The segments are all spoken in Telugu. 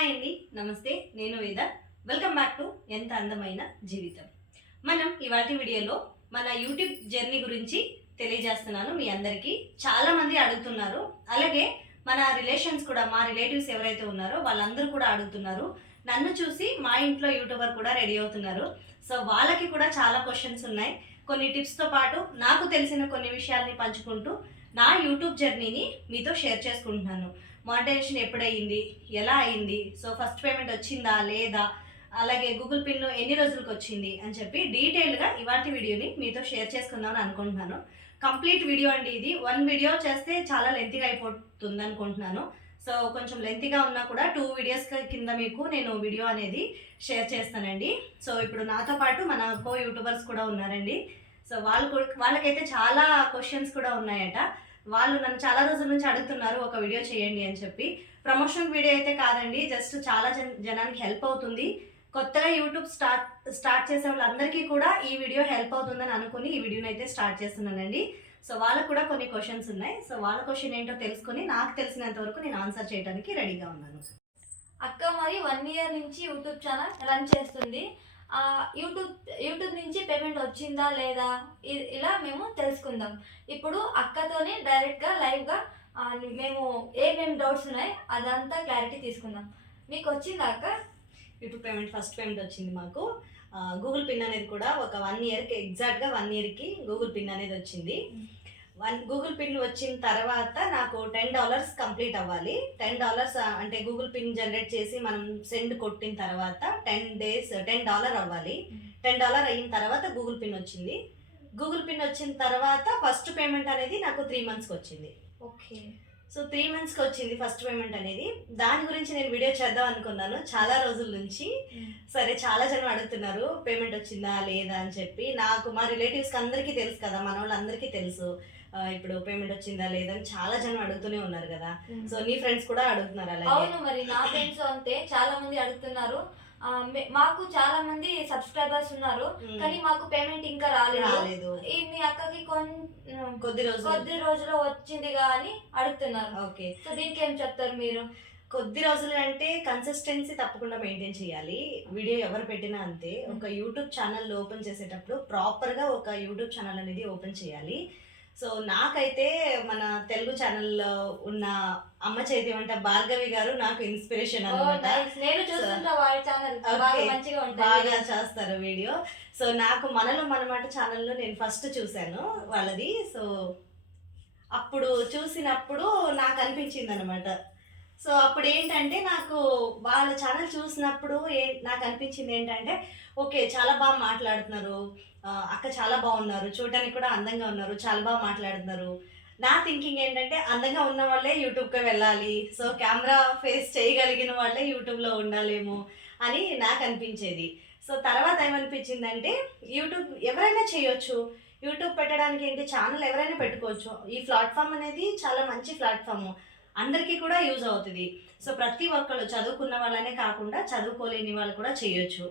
హాయ్ అండి, నమస్తే. నేను వేద. వెల్కమ్ బ్యాక్ టు ఎంత అందమైన జీవితం. మనం ఇవాటి వీడియోలో మన యూట్యూబ్ జర్నీ గురించి తెలియజేస్తున్నాను మీ అందరికీ. చాలామంది అడుగుతున్నారు, అలాగే మన రిలేషన్స్ కూడా, మా రిలేటివ్స్ ఎవరైతే ఉన్నారో వాళ్ళందరూ కూడా అడుగుతున్నారు. నన్ను చూసి మా ఇంట్లో యూట్యూబర్ కూడా రెడీ అవుతున్నారు. సో వాళ్ళకి కూడా చాలా క్వశ్చన్స్ ఉన్నాయి. కొన్ని టిప్స్తో పాటు నాకు తెలిసిన కొన్ని విషయాల్ని పంచుకుంటూ నా యూట్యూబ్ జర్నీని మీతో షేర్ చేసుకుంటున్నాను. మానిటైజేషన్ ఎప్పుడయింది, ఎలా అయింది, సో ఫస్ట్ పేమెంట్ వచ్చిందా లేదా, అలాగే గూగుల్ పిన్ ఎన్ని రోజులకు వచ్చింది అని చెప్పి డీటెయిల్గా ఇవాటి వీడియోని మీతో షేర్ చేసుకుందామని అనుకుంటున్నాను. కంప్లీట్ వీడియో అండి ఇది. వన్ వీడియో చేస్తే చాలా లెంతీగా అయిపోతుంది అనుకుంటున్నాను. సో కొంచెం లెంతీగా ఉన్నా కూడా 2 వీడియోస్ కింద మీకు నేను వీడియో అనేది షేర్ చేస్తానండి. సో ఇప్పుడు నాతో పాటు మన కో యూట్యూబర్స్ కూడా ఉన్నారండి. సో వాళ్ళకైతే చాలా క్వశ్చన్స్ కూడా ఉన్నాయట. వాళ్ళు నన్ను చాలా రోజుల నుంచి అడుగుతున్నారు ఒక వీడియో చేయండి అని చెప్పి. ప్రమోషన్ వీడియో అయితే కాదండి, జస్ట్ చాలా జనానికి హెల్ప్ అవుతుంది. కొత్తగా యూట్యూబ్ స్టార్ట్ చేసే వాళ్ళందరికీ కూడా ఈ వీడియో హెల్ప్ అవుతుందని అనుకుని ఈ వీడియోని అయితే స్టార్ట్ చేస్తున్నానండి. సో వాళ్ళకు కూడా కొన్ని క్వశ్చన్స్ ఉన్నాయి. సో వాళ్ళ క్వశ్చన్ ఏంటో తెలుసుకొని నాకు తెలిసినంత వరకు నేను ఆన్సర్ చేయడానికి రెడీగా ఉన్నాను. అక్క మరి 1 ఇయర్ నుంచి యూట్యూబ్ ఛానల్ రన్ చేస్తుంది. యూట్యూబ్ నుంచి పేమెంట్ వచ్చిందా లేదా ఇలా మేము తెలుసుకుందాం. ఇప్పుడు అక్కతోనే డైరెక్ట్గా లైవ్గా మేము ఏమేమి డౌట్స్ ఉన్నాయి అదంతా క్లారిటీ తీసుకుందాం. మీకు వచ్చిందా అక్క? యూట్యూబ్ పేమెంట్ ఫస్ట్ పేమెంట్ వచ్చింది మాకు. గూగుల్ పిన్ అనేది కూడా ఒక 1 ఇయర్కి, ఎగ్జాక్ట్గా 1 ఇయర్కి గూగుల్ పిన్ అనేది వచ్చింది. గూగుల్ పిన్ వచ్చిన తర్వాత నాకు $10 కంప్లీట్ అవ్వాలి. $10 అంటే గూగుల్ పిన్ జనరేట్ చేసి మనం సెండ్ కొట్టిన తర్వాత 10 డేస్ $10 అవ్వాలి. $10 అయిన తర్వాత గూగుల్ పిన్ వచ్చింది. గూగుల్ పిన్ వచ్చిన తర్వాత ఫస్ట్ పేమెంట్ అనేది నాకు 3 మంత్స్కి వచ్చింది. ఓకే. సో 3 మంత్స్కి వచ్చింది ఫస్ట్ పేమెంట్ అనేది. దాని గురించి నేను వీడియో చేద్దాం అనుకున్నాను చాలా రోజుల నుంచి. సరే, చాలా జనం అడుగుతున్నారు పేమెంట్ వచ్చిందా లేదా అని చెప్పి. నాకు మా రిలేటివ్స్కి అందరికీ తెలుసు కదా, మన వాళ్ళందరికీ తెలుసు ఇప్పుడు పేమెంట్ వచ్చిందా లేదా అని చాలా జనం అడుగుతూనే ఉన్నారు కదా. సో నీ ఫ్రెండ్స్ కూడా అడుగుతున్నారు అలాగే? అవును, మరి నా ఫ్రెండ్స్ అంతే చాలా మంది అడుగుతున్నారు. మాకు చాలా మంది సబ్స్క్రైబర్స్ ఉన్నారు, కానీ మాకు పేమెంట్ ఇంకా రాలేదు. మీ అక్కకి కొద్ది రోజుల్లో వచ్చిందిగా అని అడుగుతున్నారు. ఓకే. సో దీనికి ఏం చెప్తారు మీరు? కొద్ది రోజులు అంటే కన్సిస్టెన్సీ తప్పకుండా మెయింటైన్ చేయాలి. వీడియో ఎవరు పెట్టినా అంతే. ఒక యూట్యూబ్ ఛానల్ ఓపెన్ చేసేటప్పుడు ప్రాపర్గా ఒక యూట్యూబ్ ఛానల్ అనేది ఓపెన్ చేయాలి. సో నాకైతే మన తెలుగు ఛానల్లో ఉన్న అమ్మ చేతి వంట భార్గవి గారు నాకు ఇన్స్పిరేషన్ అనమాట. బాగా చేస్తారు వీడియో. సో నాకు మనలో మనమాట ఛానల్లో నేను ఫస్ట్ చూశాను వాళ్ళది. సో అప్పుడు చూసినప్పుడు నాకు అనిపించింది అనమాట. సో అప్పుడు ఏంటంటే నాకు వాళ్ళ ఛానల్ చూసినప్పుడు నాకు అనిపించింది ఏంటంటే, ఓకే చాలా బాగా మాట్లాడుతున్నారు, అక్క చాలా బాగున్నారు, చూడటానికి కూడా అందంగా ఉన్నారు, చాలా బాగా మాట్లాడుతున్నారు. నా థింకింగ్ ఏంటంటే అందంగా ఉన్న వాళ్ళే యూట్యూబ్కి వెళ్ళాలి, సో కెమెరా ఫేస్ చేయగలిగిన వాళ్ళే యూట్యూబ్లో ఉండాలేమో అని నాకు అనిపించేది. సో తర్వాత ఏమనిపించిందంటే, యూట్యూబ్ ఎవరైనా చేయొచ్చు, యూట్యూబ్ పెట్టడానికి ఏంటి, ఛానల్ ఎవరైనా పెట్టుకోవచ్చు. ఈ ప్లాట్ఫామ్ అనేది చాలా మంచి ప్లాట్ఫామ్, అందరికీ కూడా యూజ్ అవుతుంది. సో ప్రతి ఒక్కళ్ళు చదువుకున్న వాళ్ళనే కాకుండా చదువుకోలేని వాళ్ళు కూడా చేయొచ్చు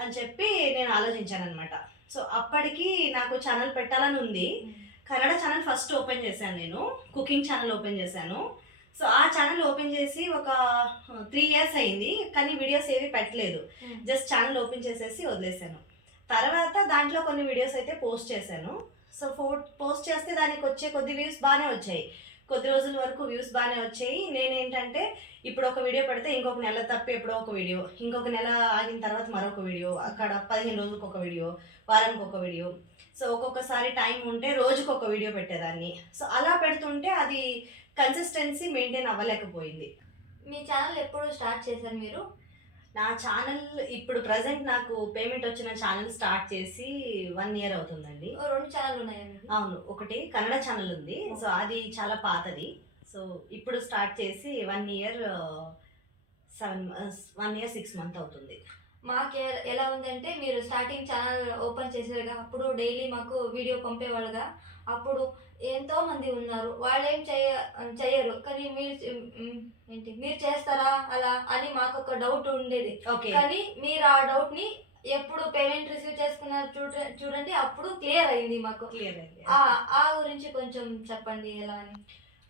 అని చెప్పి నేను ఆలోచించాను అనమాట. సో అప్పటికి నాకు ఛానల్ పెట్టాలని ఉంది. కన్నడ ఛానల్ ఫస్ట్ ఓపెన్ చేశాను, నేను కుకింగ్ ఛానల్ ఓపెన్ చేశాను. సో ఆ ఛానల్ ఓపెన్ చేసి ఒక 3 ఇయర్స్ అయింది, కానీ వీడియోస్ ఏవి పెట్టలేదు. జస్ట్ ఛానల్ ఓపెన్ చేసేసి వదిలేసాను. తర్వాత దాంట్లో కొన్ని వీడియోస్ అయితే పోస్ట్ చేశాను. సో పోస్ట్ చేస్తే దానికి వచ్చే కొద్ది వ్యూస్ బాగానే వచ్చాయి, కొద్ది రోజుల వరకు వ్యూస్ బాగానే వచ్చాయి. నేనేంటంటే ఇప్పుడు ఒక వీడియో పెడితే ఇంకొక నెల తప్పి ఎప్పుడో ఒక వీడియో, ఇంకొక నెల ఆగిన తర్వాత మరొక వీడియో, అక్కడ 15 రోజులకు ఒక వీడియో, వారానికి ఒక వీడియో. సో ఒక్కొక్కసారి టైం ఉంటే రోజుకు ఒక వీడియో పెట్టేదాన్ని. సో అలా పెడుతుంటే అది కన్సిస్టెన్సీ మెయింటైన్ అవ్వలేకపోయింది. మీ ఛానల్ ఎప్పుడు స్టార్ట్ చేశారు మీరు? నా ఛానల్ ఇప్పుడు ప్రజెంట్ నాకు పేమెంట్ వచ్చిన ఛానల్ స్టార్ట్ చేసి 1 ఇయర్ అవుతుందండి. 2 ఛానల్ ఉన్నాయండి? అవును, ఒకటి కన్నడ ఛానల్ ఉంది. సో అది చాలా పాతది. సో ఇప్పుడు స్టార్ట్ చేసి 1 ఇయర్ 6 మంత్ అవుతుంది. మాకు ఎలా ఉందంటే, మీరు స్టార్టింగ్ ఛానల్ ఓపెన్ చేసేగా అప్పుడు డైలీ మాకు వీడియో పంపేవాళ్ళుగా. అప్పుడు ఎంతో మంది ఉన్నారు, వాళ్ళు ఏం చెయ్యరు, కానీ మీరు చేస్తారా అలా అని మాకు ఒక డౌట్ ఉండేది. కానీ మీరు ఆ డౌట్ని ఎప్పుడు పేమెంట్ రిసీవ్ చేసుకున్నారు చూడండి, అప్పుడు క్లియర్ అయింది మాకు. ఆ గురించి కొంచెం చెప్పండి ఎలా అని.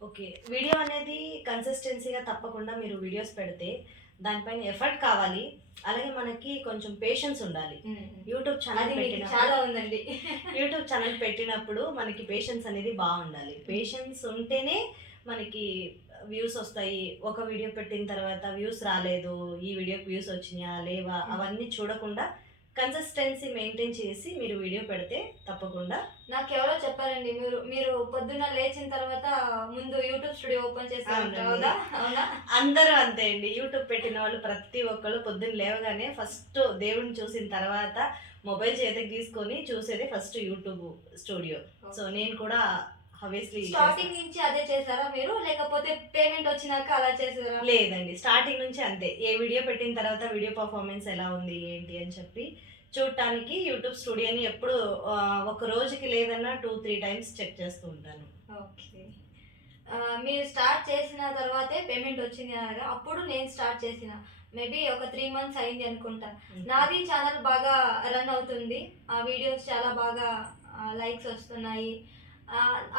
ఓకే, వీడియో అనేది కన్సిస్టెన్సీగా తప్పకుండా మీరు వీడియోస్ పెడితే దానిపైన ఎఫర్ట్ కావాలి, అలాగే మనకి కొంచెం పేషెన్స్ ఉండాలి. యూట్యూబ్ ఛానల్ అది మీకు పెట్టిన చాలా ఉందండి. యూట్యూబ్ ఛానల్ పెట్టినప్పుడు మనకి పేషెన్స్ అనేది బాగుండాలి. పేషెన్స్ ఉంటేనే మనకి వ్యూస్ వస్తాయి. ఒక వీడియో పెట్టిన తర్వాత వ్యూస్ రాలేదు, ఈ వీడియోకి వ్యూస్ వచ్చినాయా లేవా అవన్నీ చూడకుండా కన్సిస్టెన్సీ మెయింటైన్ చేసి మీరు వీడియో పెడితే తప్పకుండా. నాకెవరో చెప్పారండి, మీరు పొద్దున్న లేచిన తర్వాత ముందు యూట్యూబ్ స్టూడియో ఓపెన్ చేస్తారు కదా, అవునా? అందరూ అంతే అండి. యూట్యూబ్ పెట్టిన వాళ్ళు ప్రతి ఒక్కళ్ళు పొద్దున్న లేవగానే ఫస్ట్ దేవుడిని చూసిన తర్వాత మొబైల్ చేతికి తీసుకొని చూసేది ఫస్ట్ యూట్యూబ్ స్టూడియో. సో నేను కూడా ఆబ్వియస్లీ స్టార్టింగ్ నుంచి అదే చేశారా మీరు, లేకపోతే పేమెంట్ వచ్చినాక అలా చేసారా? లేదండి, స్టార్టింగ్ నుంచి అంతే. ఏ వీడియో పెట్టిన తర్వాత వీడియో పర్ఫార్మెన్స్ ఎలా ఉంది ఏంటి అని చెప్పి చూడటానికి యూట్యూబ్ స్టూడియోని ఎప్పుడు ఒక రోజుకి లేదన్నా 2-3 టైమ్స్ చెక్ చేస్తూ ఉంటాను. ఓకే. మీరు స్టార్ట్ చేసిన తర్వాతే పేమెంట్ వచ్చింది అనగా, అప్పుడు నేను స్టార్ట్ చేసిన మేబీ ఒక 3 మంత్స్ అయింది అనుకుంటా. నాది ఛానల్ బాగా రన్ అవుతుంది, ఆ వీడియోస్ చాలా బాగా లైక్స్ వస్తున్నాయి.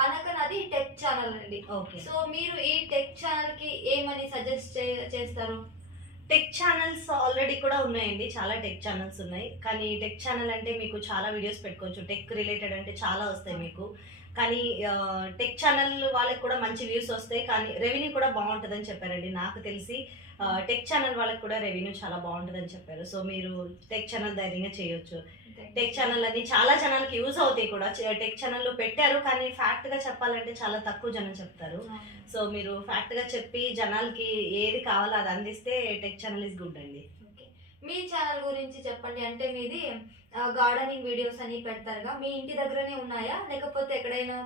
అనక నాది టెక్ ఛానల్ అండి. ఓకే. సో మీరు ఈ టెక్ ఛానల్ కి ఏమని సజెస్ట్ చేస్తారు? టెక్ ఛానల్స్ ఆల్రెడీ కూడా ఉన్నాయండి, చాలా టెక్ ఛానల్స్ ఉన్నాయి. కానీ టెక్ ఛానల్ అంటే మీకు చాలా వీడియోస్ పెట్టుకోవచ్చు, టెక్ రిలేటెడ్ అంటే చాలా వస్తాయి మీకు. కానీ టెక్ ఛానల్ వాళ్ళకి కూడా మంచి వ్యూస్ వస్తాయి, కానీ రెవెన్యూ కూడా బాగుంటుందని చెప్పారండి నాకు తెలిసి. టెక్ ఛానల్ వాళ్ళకి కూడా రెవెన్యూ చాలా బాగుంటుందని చెప్పారు. సో మీరు టెక్ ఛానల్ ధైర్యంగా చేయొచ్చు. టెక్ ఛానల్ అని చాలా జనాలకి యూజ్ అవుతాయి కూడా. టెక్ ఛానల్లో పెట్టారు, కానీ ఫ్యాక్ట్గా చెప్పాలంటే చాలా తక్కువ జనం చెప్తారు. సో మీరు ఫ్యాక్ట్గా చెప్పి జనాలకి ఏది కావాలో అది అందిస్తే టెక్ ఛానల్ ఈజ్ గుడ్ అండి. మీ ఛానల్ గురించి చెప్పండి. అంటే మీది గార్డెనింగ్ వీడియోస్ అని పెడతారుగా, మీ ఇంటి దగ్గరనే ఉన్నాయా, లేకపోతే ఎక్కడైనా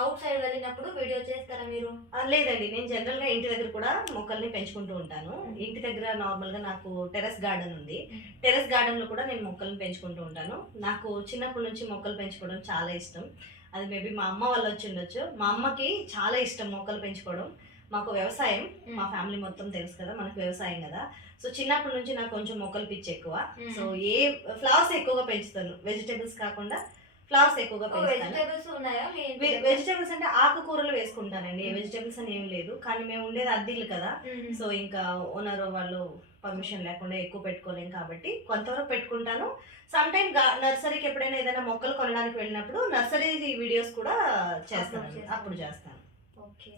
అవుట్ సైడ్ వెళ్ళినప్పుడు వీడియో చేస్తారా మీరు? లేదండి, నేను జనరల్గా ఇంటి దగ్గర కూడా మొక్కల్ని పెంచుకుంటూ ఉంటాను. ఇంటి దగ్గర నార్మల్గా నాకు టెర్రస్ గార్డెన్ ఉంది. టెర్రస్ గార్డెన్లో కూడా నేను మొక్కల్ని పెంచుకుంటూ ఉంటాను. నాకు చిన్నప్పటి నుంచి మొక్కలు పెంచుకోవడం చాలా ఇష్టం. అది మేబీ మా అమ్మ వాళ్ళు వచ్చి ఉండొచ్చు. మా అమ్మకి చాలా ఇష్టం మొక్కలు పెంచుకోవడం. మాకు వ్యవసాయం, మా ఫ్యామిలీ మొత్తం తెలుసు కదా, మనకు వ్యవసాయం కదా. సో చిన్నప్పటి నుంచి నాకు కొంచెం మొక్కలు పిచ్చి ఎక్కువ. సో ఏ ఫ్లవర్స్ ఎక్కువగా పెంచుతాను, వెజిటేబుల్స్ కాకుండా ఫ్లవర్స్ ఎక్కువగా పెంచుతాను. వెజిటేబుల్స్ అంటే ఆకుకూరలు వేసుకుంటానండి, వెజిటేబుల్స్ అని ఏం లేదు. కానీ మేము ఉండేది అద్దెలు కదా, సో ఇంకా ఓనర్ వాళ్ళు పర్మిషన్ లేకుండా ఎక్కువ పెట్టుకోలేం కాబట్టి కొంతవరకు పెట్టుకుంటాను. సమ్ టైమ్ నర్సరీకి ఎప్పుడైనా ఏదైనా మొక్కలు కొనడానికి వెళ్ళినప్పుడు నర్సరీ వీడియోస్ కూడా చేస్తాను, అప్పుడు చేస్తాను. ఓకే.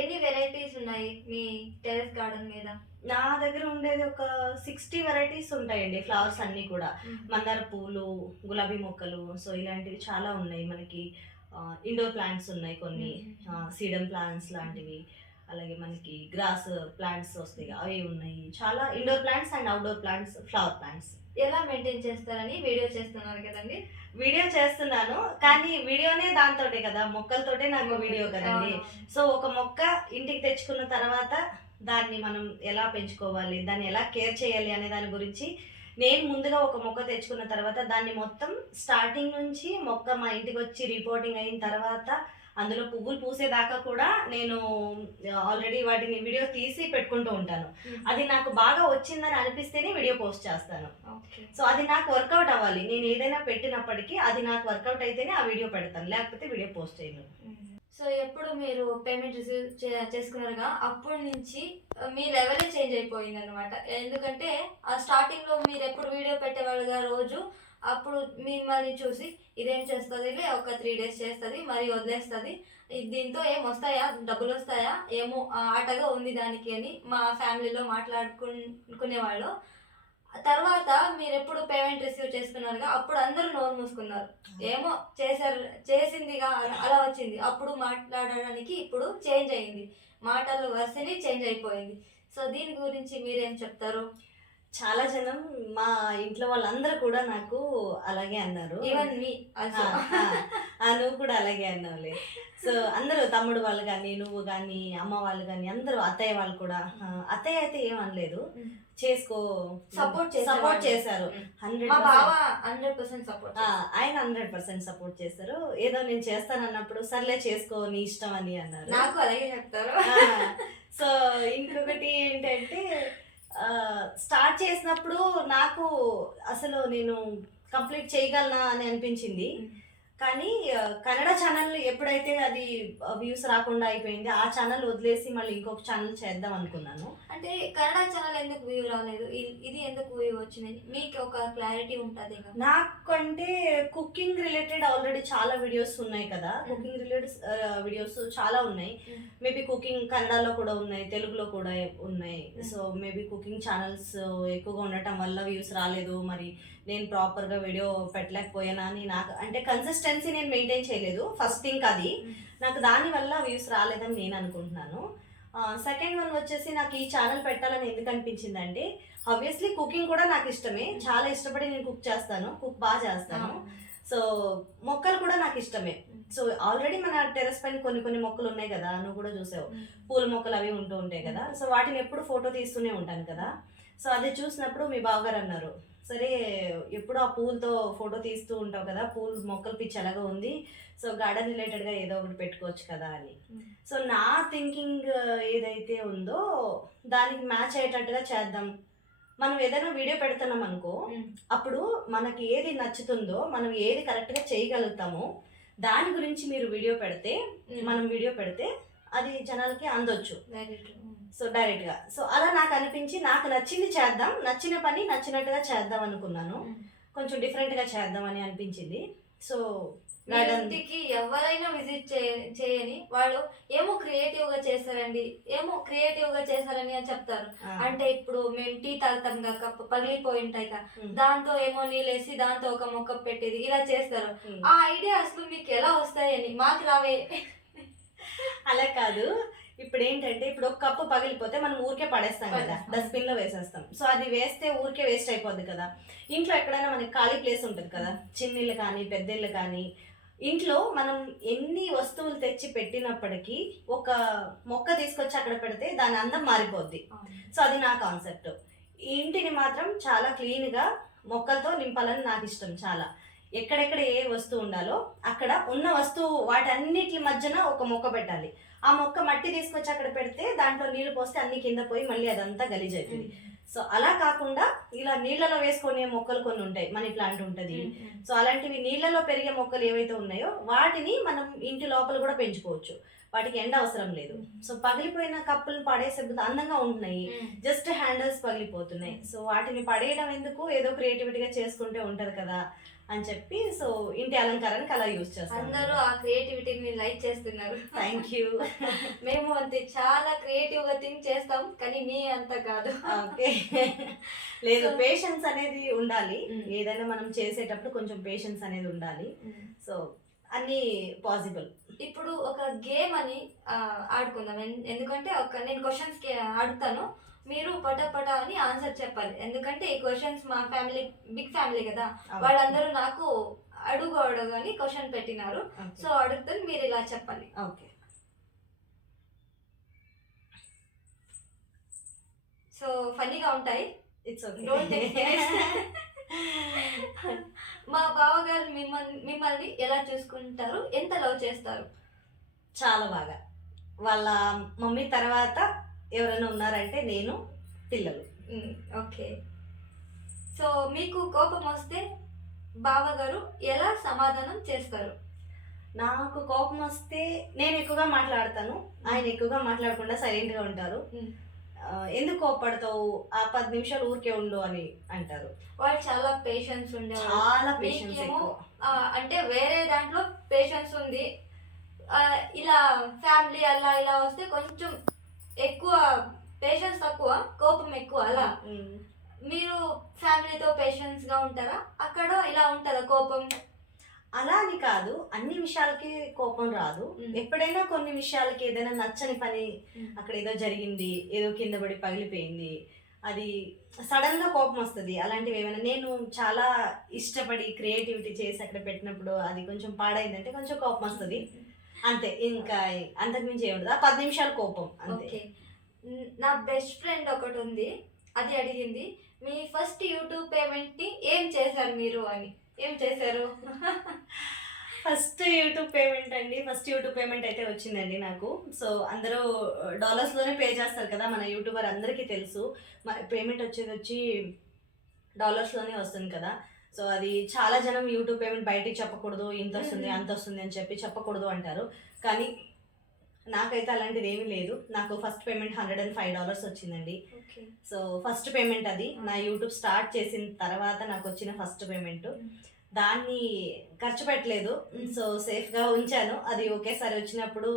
ఎన్ని వెరైటీస్ ఉన్నాయి మీ టెర్రస్ గార్డెన్ మీద? నా దగ్గర ఉండేది ఒక 60 వెరైటీస్ ఉంటాయండి, ఫ్లవర్స్ అన్నీ కూడా. మందార పూలు, గులాబీ మొక్కలు, సో ఇలాంటివి చాలా ఉన్నాయి మనకి. ఇండోర్ ప్లాంట్స్ ఉన్నాయి కొన్ని, సీడమ్ ప్లాంట్స్ లాంటివి, అలాగే మనకి గ్రాస్ ప్లాంట్స్ వస్తాయి అవి ఉన్నాయి. చాలా indoor plants and outdoor plants, flower plants. ఎలా మెయింటైన్ చేస్తారని వీడియో చేస్తున్నారు కదండి? వీడియో చేస్తున్నాను, కానీ వీడియోనే దాంతోటే కదా, మొక్కలతోటే నాకు వీడియో కదండి. సో ఒక మొక్క ఇంటికి తెచ్చుకున్న తర్వాత దాన్ని మనం ఎలా పెంచుకోవాలి, దాన్ని ఎలా కేర్ చేయాలి అనే దాని గురించి నేను ముందుగా ఒక మొక్క తెచ్చుకున్న తర్వాత దాన్ని మొత్తం స్టార్టింగ్ నుంచి మొక్క మా ఇంటికి వచ్చి రిపోర్టింగ్ అయిన తర్వాత అందులో పువ్వులు పూసేదాకా కూడా నేను ఆల్రెడీ వాటిని వీడియో తీసి పెట్టుకుంటూ ఉంటాను. అది నాకు బాగా వచ్చిందని అనిపిస్తేనే వీడియో పోస్ట్ చేస్తాను. సో అది నాకు వర్కౌట్ అవ్వాలి, నేను ఏదైనా పెట్టినప్పటికీ అది నాకు వర్కౌట్ అయితేనే ఆ వీడియో పెడతాను, లేకపోతే వీడియో పోస్ట్ చేయను. సో ఎప్పుడు మీరు పేమెంట్ రిసీవ్ చేసుకున్నారుగా, అప్పటి నుంచి మీ లెవెలే చేంజ్ అయిపోయింది అనమాట. ఎందుకంటే ఆ స్టార్టింగ్లో మీరు ఎప్పుడు వీడియో పెట్టేవాళ్ళుగా రోజు, అప్పుడు మిమ్మల్ని చూసి ఇదేం చేస్తుంది, ఒక 3 days చేస్తుంది మరి వదిలేస్తుంది, దీంతో ఏం వస్తాయా, డబ్బులు వస్తాయా, ఏమో ఆటగా ఉంది దానికి అని మా ఫ్యామిలీలో మాట్లాడుకునేవాళ్ళు. తర్వాత మీరు ఎప్పుడు పేమెంట్ రిసీవ్ చేసుకున్నారుగా, అప్పుడు అందరూ నోరు మూసుకున్నారు. ఏమో చేసిందిగా అలా వచ్చింది. అప్పుడు మాట్లాడడానికి ఇప్పుడు చేంజ్ అయింది, మాటలు వరుసని చేంజ్ అయిపోయింది. సో దీని గురించి మీరేం చెప్తారు? చాలా జనం మా ఇంట్లో వాళ్ళందరూ కూడా నాకు అలాగే అన్నారు. ఈవెన్ మీ నువ్వు కూడా అలాగే అన్నావులే. సో అందరూ తమ్ముడు వాళ్ళు కానీ, నువ్వు కానీ, అమ్మ వాళ్ళు కానీ, అందరూ అత్తయ్య వాళ్ళు కూడా. అత్తయ్య అయితే ఏమనలేదు, చేసుకో సపోర్ట్ చేశారు. 100% సపోర్ట్. ఆయన 100% సపోర్ట్ చేస్తారు. ఏదో నేను చేస్తానన్నప్పుడు సర్లే చేసుకో నీ ఇష్టం అని అన్నారు. నాకు అలాగే చెప్తారు. సో ఇంకొకటి ఏంటంటే స్టార్ట్ చేసినప్పుడు నాకు అసలు నేను కంప్లీట్ చేయగలనా అని అనిపించింది. కానీ కన్నడ ఛానల్ ఎప్పుడైతే అది వ్యూస్ రాకుండా అయిపోయింది, ఆ ఛానల్ వదిలేసి మళ్ళీ ఇంకొక ఛానల్ చేద్దాం అనుకున్నాను. అంటే కన్నడ ఛానల్ ఎందుకు వ్యూ రాలేదు, ఇది ఎందుకు వ్యూ వచ్చింది, మీకు ఒక క్లారిటీ ఉంటుంది కదా? నాకంటే కుకింగ్ రిలేటెడ్ ఆల్రెడీ చాలా వీడియోస్ ఉన్నాయి కదా, కుకింగ్ రిలేటెడ్ వీడియోస్ చాలా ఉన్నాయి. మేబీ కుకింగ్ కన్నడలో కూడా ఉన్నాయి, తెలుగులో కూడా ఉన్నాయి. సో మేబీ కుకింగ్ ఛానల్స్ ఎక్కువగా ఉండటం వల్ల వ్యూస్ రాలేదు, మరి నేను ప్రాపర్గా వీడియో పెట్టలేకపోయానా అని. నాకు అంటే కన్సిస్టెన్సీ నేను మెయింటైన్ చేయలేదు, ఫస్ట్ థింగ్ అది. నాకు దానివల్ల వ్యూస్ రాలేదని నేను అనుకుంటున్నాను. సెకండ్ వన్ వచ్చేసి నాకు ఈ ఛానల్ పెట్టాలని ఎందుకు అనిపించింది అంటే, ఆబ్వియస్లీ కుకింగ్ కూడా నాకు ఇష్టమే, చాలా ఇష్టపడి నేను కుక్ చేస్తాను, కుక్ బాగా చేస్తాను. సో మొక్కలు కూడా నాకు ఇష్టమే. సో ఆల్రెడీ మన టెర్రస్ పైన కొన్ని కొన్ని మొక్కలు ఉన్నాయి కదా, నువ్వు కూడా చూసావు, పూల మొక్కలు అవి ఉంటూ ఉంటాయి కదా. సో వాటిని ఎప్పుడు ఫోటో తీస్తూనే ఉంటాను కదా. సో అది చూసినప్పుడు మీ బావగారు అన్నారు, సరే ఎప్పుడు ఆ పూలతో ఫోటో తీస్తూ ఉంటావు కదా, పూలు మొక్కలు పిచ్చి ఎలాగో ఉంది, సో గార్డెన్ రిలేటెడ్గా ఏదో ఒకటి పెట్టుకోవచ్చు కదా అని. సో నా థింకింగ్ ఏదైతే ఉందో దానికి మ్యాచ్ అయ్యేటట్టుగా చేద్దాం. మనం ఏదైనా వీడియో పెడుతున్నాం అనుకో, అప్పుడు మనకి ఏది నచ్చుతుందో, మనం ఏది కరెక్ట్గా చేయగలుగుతామో దాని గురించి మీరు వీడియో పెడితే, మనం వీడియో పెడితే అది జనాలకి అందొచ్చు. సో డైరెక్ట్గా. సో అలా నాకు అనిపించి, నాకు నచ్చింది చేద్దాం, నచ్చిన పని నచ్చినట్టుగా చేద్దాం అనుకున్నాను. కొంచెం డిఫరెంట్గా చేద్దామని అనిపించింది. సో ఇంటికి ఎవరైనా విజిట్ చేయని వాళ్ళు ఏమో క్రియేటివ్గా చేస్తారండి, ఏమో క్రియేటివ్గా చేస్తారని అని చెప్తారు. అంటే ఇప్పుడు మేము టీ తాగుతాం కాక పగిలిపోయి ఉంటాయి కదా, దాంతో ఏమో నీళ్ళేసి దాంతో ఒక మొక్క పెట్టేది ఇలా చేస్తారు. ఆ ఐడియా అసలు మీకు ఎలా వస్తాయని మాకు రావే. అలా కాదు, ఇప్పుడు ఏంటంటే, ఇప్పుడు ఒక కప్పు పగిలిపోతే మనం ఊరికే పడేస్తాం కదా, డస్ట్బిన్ లో వేసేస్తాం. సో అది వేస్తే ఊరికే వేస్ట్ అయిపోద్ది కదా. ఇంట్లో ఎక్కడైనా మనకి ఖాళీ ప్లేస్ ఉంటుంది కదా, చిన్నిళ్ళు కానీ పెద్దిళ్ళు కానీ, ఇంట్లో మనం ఎన్ని వస్తువులు తెచ్చి పెట్టినప్పటికీ ఒక మొక్క తీసుకొచ్చి అక్కడ పెడితే దాని అందం మారిపోద్ది. సో అది నా కాన్సెప్ట్. ఈ ఇంటిని మాత్రం చాలా క్లీన్గా మొక్కలతో నింపాలని నాకు ఇష్టం చాలా. ఎక్కడెక్కడ ఏ వస్తువు ఉండాలో అక్కడ ఉన్న వస్తువు వాటన్నిటి మధ్యన ఒక మొక్క పెట్టాలి. ఆ మొక్క మట్టి తీసుకొచ్చి అక్కడ పెడితే దాంట్లో నీళ్లు పోస్తే అన్ని కింద పోయి మళ్ళీ అదంతా గలీజ్ అవుతుంది. సో అలా కాకుండా ఇలా నీళ్ళలో వేసుకునే మొక్కలు కొన్ని ఉంటాయి, మనీ ప్లాంట్ ఉంటుంది. సో అలాంటివి నీళ్ళలో పెరిగే మొక్కలు ఏవైతే ఉన్నాయో వాటిని మనం ఇంటి లోపల కూడా పెంచుకోవచ్చు, వాటికి ఎండ అవసరం లేదు. సో పగిలిపోయిన కప్పులు పడేసే అందంగా ఉంటున్నాయి, జస్ట్ హ్యాండిల్స్ పగిలిపోతున్నాయి. సో వాటిని పడేయడం ఎందుకు, ఏదో క్రియేటివిటీగా చేసుకుంటే ఉంటది కదా అని చెప్పి, సో ఇంటి అలంకారానికి అలా యూజ్ చేస్తాం. అందరూ ఆ క్రియేటివిటీని లైక్ చేస్తున్నారు. Thank you. మేము అంతే చాలా క్రియేటివ్ గా థింక్ చేస్తాం, కానీ మీ అంత కాదు. ఓకే, లేదు, పేషెన్స్ అనేది ఉండాలి. ఏదైనా మనం చేసేటప్పుడు కొంచెం పేషెన్స్ అనేది ఉండాలి. సో అన్ని పాసిబుల్. ఇప్పుడు ఒక గేమ్ అని ఆడుకుందాం. ఎందుకంటే నేను క్వశ్చన్స్ కి ఆడుతాను, మీరు పటపట అని ఆన్సర్ చెప్పాలి. ఎందుకంటే ఈ క్వశ్చన్స్ మా ఫ్యామిలీ బిగ్ ఫ్యామిలీ కదా, వాళ్ళందరూ నాకు అడుగు అని క్వశ్చన్ పెట్టినారు. సో అడుగుతాను, మీరు ఇలా చెప్పాలి. ఓకే. సో ఫన్నీగా ఉంటాయి. It's okay. మా బావగారు మిమ్మల్ని ఎలా చూసుకుంటారు, ఎంత లవ్ చేస్తారు? చాలా బాగా. వాళ్ళ మమ్మీ తర్వాత ఎవరైనా ఉన్నారంటే నేను, పిల్లలు. ఓకే. సో మీకు కోపం వస్తే బావగారు ఎలా సమాధానం చేస్తారు? నాకు కోపం వస్తే నేను ఎక్కువగా మాట్లాడతాను, ఆయన ఎక్కువగా మాట్లాడకుండా సైలెంట్గా ఉంటారు. ఎందుకు కోపడతావు, ఆ 10 నిమిషాలు ఊరికే ఉండు అని అంటారు. వాళ్ళు చాలా పేషెన్స్ ఉండేవారు. చాలా పేషెన్స్. అంటే వేరే దాంట్లో పేషెన్స్ ఉంది, ఇలా ఫ్యామిలీ అలా ఇలా వస్తే కొంచెం ఎక్కువ పేషెన్స్ తక్కువ, కోపం ఎక్కువ. అలా మీరు ఫ్యామిలీతో పేషెన్స్ గా ఉంటారా, అక్కడ ఇలా ఉంటుందా కోపం? అలా అని కాదు, అన్ని విషయాలకి కోపం రాదు. ఎప్పుడైనా కొన్ని విషయాలకి ఏదైనా నచ్చని పని, అక్కడ ఏదో జరిగింది, ఏదో కింద పడి పగిలిపోయింది, అది సడన్ గా కోపం వస్తుంది. అలాంటివి ఏమైనా నేను చాలా ఇష్టపడి క్రియేటివిటీ చేసి అక్కడ పెట్టినప్పుడు అది కొంచెం పాడైందంటే కొంచెం కోపం వస్తుంది, అంతే. ఇంకా అంతకుమించి ఏముండదు. ఆ 10 నిమిషాలు కోపం అంతే. నా బెస్ట్ ఫ్రెండ్ ఒకటి ఉంది, అది అడిగింది, మీ ఫస్ట్ యూట్యూబ్ పేమెంట్ ని ఏం చేశారు మీరు అని. ఏం చేశారు? ఫస్ట్ యూట్యూబ్ పేమెంట్ అండి, ఫస్ట్ యూట్యూబ్ పేమెంట్ అయితే వచ్చిందండి నాకు. సో అందరూ డాలర్స్లోనే పే చేస్తారు కదా, మన యూట్యూబర్ అందరికీ తెలుసు. పేమెంట్ వచ్చి డాలర్స్లోనే వస్తుంది కదా. సో అది చాలా జనం యూట్యూబ్ పేమెంట్ బయటికి చెప్పకూడదు, ఇంత వస్తుంది అంత వస్తుంది అని చెప్పి చెప్పకూడదు అంటారు. కానీ నాకైతే అలాంటిది ఏమీ లేదు. నాకు ఫస్ట్ పేమెంట్ $105 వచ్చిందండి. ఓకే. సో ఫస్ట్ పేమెంట్ అది నా యూట్యూబ్ స్టార్ట్ చేసిన తర్వాత నాకు వచ్చిన ఫస్ట్ పేమెంట్. దాన్ని ఖర్చు పెట్టలేదు. సో సేఫ్గా ఉంచాను. అది ఒకేసారి వచ్చినప్పుడు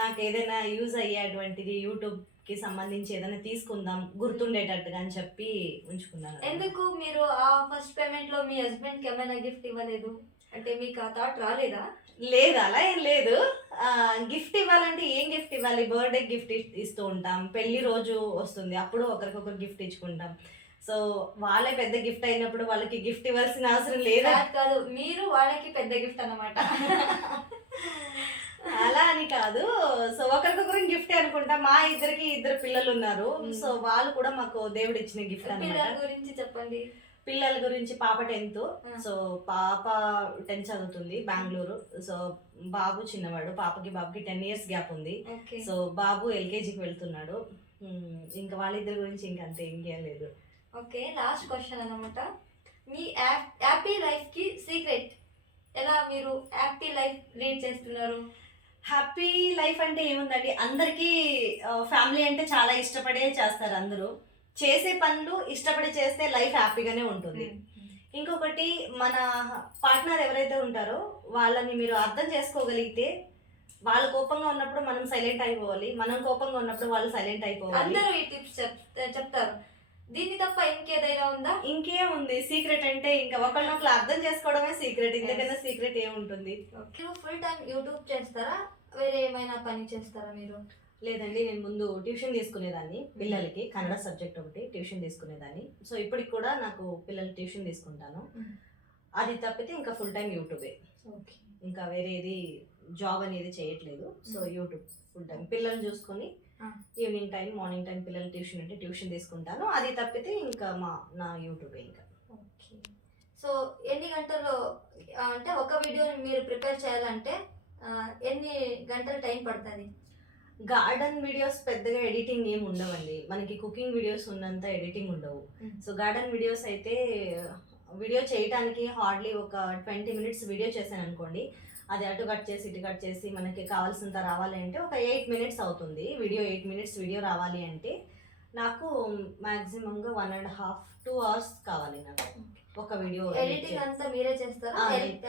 నాకు ఏదైనా యూజ్ అయ్యేటువంటిది యూట్యూబ్కి సంబంధించి ఏదైనా తీసుకుందాం గుర్తుండేటట్టుగా అని చెప్పి ఉంచుకున్నాను. ఎందుకు మీరు ఆ ఫస్ట్ పేమెంట్ లో మీ హస్బెండ్ కి ఏమైనా గిఫ్ట్ ఇవ్వలేదు? అంటే మీకు ఆ థాట్ రాలేదా? లేదు, అలా ఏం లేదు. గిఫ్ట్ ఇవ్వాలంటే ఏం గిఫ్ట్ ఇవ్వాలి? బర్త్డే గిఫ్ట్ ఇస్తూ ఉంటాం, పెళ్లి రోజు వస్తుంది అప్పుడు ఒకరికొకరు గిఫ్ట్ ఇచ్చుకుంటాం. సో వాళ్ళే పెద్ద గిఫ్ట్ అయినప్పుడు వాళ్ళకి గిఫ్ట్ ఇవ్వాల్సిన అవసరం లేదా? కాదు, మీరు వాళ్ళకి పెద్ద గిఫ్ట్ అన్నమాట. అలా అని కాదు. సో ఒకరికొకరు గిఫ్ట్ అనుకుంటా. మా ఇద్దరికి 2 పిల్లలు ఉన్నారు. సో వాళ్ళు కూడా మాకు దేవుడు ఇచ్చిన గిఫ్ట్ పిల్లల అన్నమాట. గురించి చెప్పండి. పిల్లల గురించి పాప 10th. సో పాప 10 చదువుతుంది బెంగళూరు. సో బాబు చిన్నవాడు. బాబుకి 10 years గ్యాప్ ఉంది. ఓకే. సో బాబు LKGకి వెళ్తున్నాడు. ఇంకా వాళ్ళిద్దరి గురించి ఇంకా అంతే, ఇంకేం లేదు. ఓకే, లాస్ట్ క్వశ్చన్ అన్నమాట. మీ హ్యాపీ లైఫ్ కి సీక్రెట్ ఎలా మీరు హ్యాపీ లైఫ్ లీడ్ చేస్తున్నారు? హ్యాపీ లైఫ్ అంటే ఏముందండి, అందరికీ ఫ్యామిలీ అంటే చాలా ఇష్టపడే చేస్తారు. అందరూ చేసే పనులు ఇష్టపడి చేస్తే లైఫ్ హ్యాపీగానే ఉంటుంది. ఇంకొకటి, మన పార్ట్నర్ ఎవరైతే ఉంటారో వాళ్ళని మీరు అర్థం చేసుకోగలిగితే, వాళ్ళ కోపంగా ఉన్నప్పుడు మనం సైలెంట్ అయిపోవాలి, మనం కోపంగా ఉన్నప్పుడు వాళ్ళు సైలెంట్ అయిపోవాలి. అందరూ ఈ టిప్స్ చెప్తారు. దీన్ని తప్ప ఇంకేదైనా ఉందా? ఇంకేం ఉంది సీక్రెట్ అంటే, ఇంకా ఒకళ్ళనొకళ్ళు అర్థం చేసుకోవడమే సీక్రెట్. ఇంతకన్నా సీక్రెట్ ఏముంటుంది? ఫుల్ టైం యూట్యూబ్ చేస్తారా, వేరే ఏమైనా పని చేస్తారా మీరు? లేదండి, నేను ముందు ట్యూషన్ తీసుకునేదాన్ని పిల్లలకి, కన్నడ సబ్జెక్ట్ ఒకటి ట్యూషన్ తీసుకునేదాన్ని. సో ఇప్పటికి కూడా నాకు పిల్లలు ట్యూషన్ తీసుకుంటాను. అది తప్పితే ఇంకా ఫుల్ టైం యూట్యూబే. ఓకే. ఇంకా వేరేది జాబ్ అనేది చేయట్లేదు. సో యూట్యూబ్ ఫుల్ టైం పిల్లల్ని చూసుకొని ఈవినింగ్ టైం మార్నింగ్ టైం పిల్లలు ట్యూషన్ అంటే ట్యూషన్ తీసుకుంటాను. అది తప్పితే ఇంకా నా యూట్యూబే ఇంకా. ఓకే. సో ఎన్ని గంటలు అంటే ఒక వీడియోని మీరు ప్రిపేర్ చేయాలంటే ఎన్ని గంటల టైం పడుతుంది? గార్డెన్ వీడియోస్ పెద్దగా ఎడిటింగ్ ఏమి ఉండవండి. మనకి కుకింగ్ వీడియోస్ ఉన్నంత ఎడిటింగ్ ఉండవు. సో గార్డెన్ వీడియోస్ అయితే వీడియో చేయడానికి హార్డ్లీ ఒక 20 minutes వీడియో చేశాను అనుకోండి, అది అటు కట్ చేసి ఇటు కట్ చేసి మనకి కావాల్సినంత రావాలి అంటే ఒక 8 minutes అవుతుంది. 8 minutes వీడియో రావాలి అంటే నాకు మ్యాక్సిమంగా 1.5 2 hours కావాలి నాకు ఒక వీడియో. ఎడిటింగ్ అంతా మీరే చేస్తారా?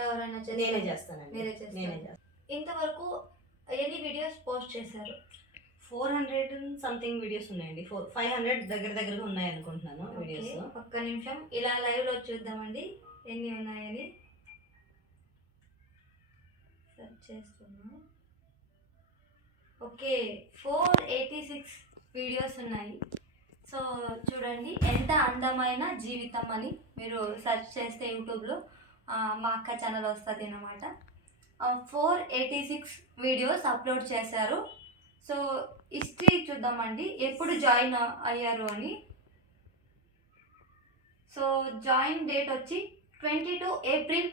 ఎవరైనా నేనే చేస్తానండి. మీరే చేస్తారు. నేనే చేస్తాను. ఇంతవరకు ఎన్ని వీడియోస్ పోస్ట్ చేశారు? 400 సంథింగ్ వీడియోస్ ఉన్నాయండి. 500 దగ్గరగా ఉన్నాయి అనుకుంటున్నాను వీడియోస్. ఒక్క నిమిషం ఇలా లైవ్ లో చూద్దామండి ఎన్ని ఉన్నాయని. సెర్చ్ చేస్తున్నా. ఓకే, 486 వీడియోస్ ఉన్నాయి. సో చూడండి, ఎంత అందమైన జీవితం అని మీరు సెర్చ్ చేస్తే యూట్యూబ్లో మా అక్క ఛానల్ వస్తుంది అన్నమాట. 486 వీడియోస్ అప్లోడ్ చేశారు. సో హిస్టరీ చూద్దామండి, ఎప్పుడు జాయిన్ అయ్యారు అని. సో జాయిన్ డేట్ వచ్చి 22 April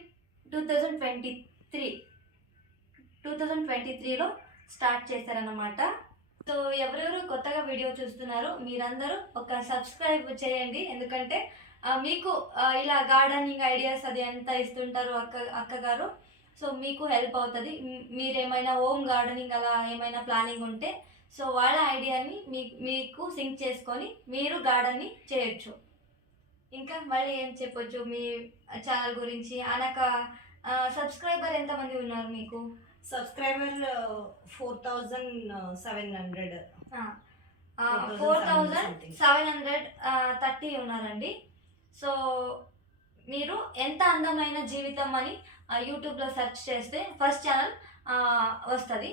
2023లో స్టార్ట్ చేశారన్నమాట. సో ఎవరెవరు కొత్తగా వీడియో చూస్తున్నారు మీరందరూ ఒక సబ్స్క్రైబ్ చేయండి. ఎందుకంటే మీకు ఇలా గార్డెనింగ్ ఐడియాస్ అది ఎంత ఇస్తుంటారు అక్కగారు. సో మీకు హెల్ప్ అవుతుంది. మీరేమైనా హోమ్ గార్డెనింగ్ అలా ఏమైనా ప్లానింగ్ ఉంటే సో వాళ్ళ ఐడియాని మీకు సింక్ చేసుకొని మీరు గార్డెన్ని చేయొచ్చు. ఇంకా మళ్ళీ ఏం చెప్పొచ్చు మీ ఛానల్ గురించి? అనక సబ్స్క్రైబర్ ఎంతమంది ఉన్నారు మీకు? సబ్స్క్రైబర్ 4730 ఉన్నారండి. సో మీరు ఎంత అందమైన జీవితం అని యూట్యూబ్లో సెర్చ్ చేస్తే ఫస్ట్ ఛానల్ వస్తుంది.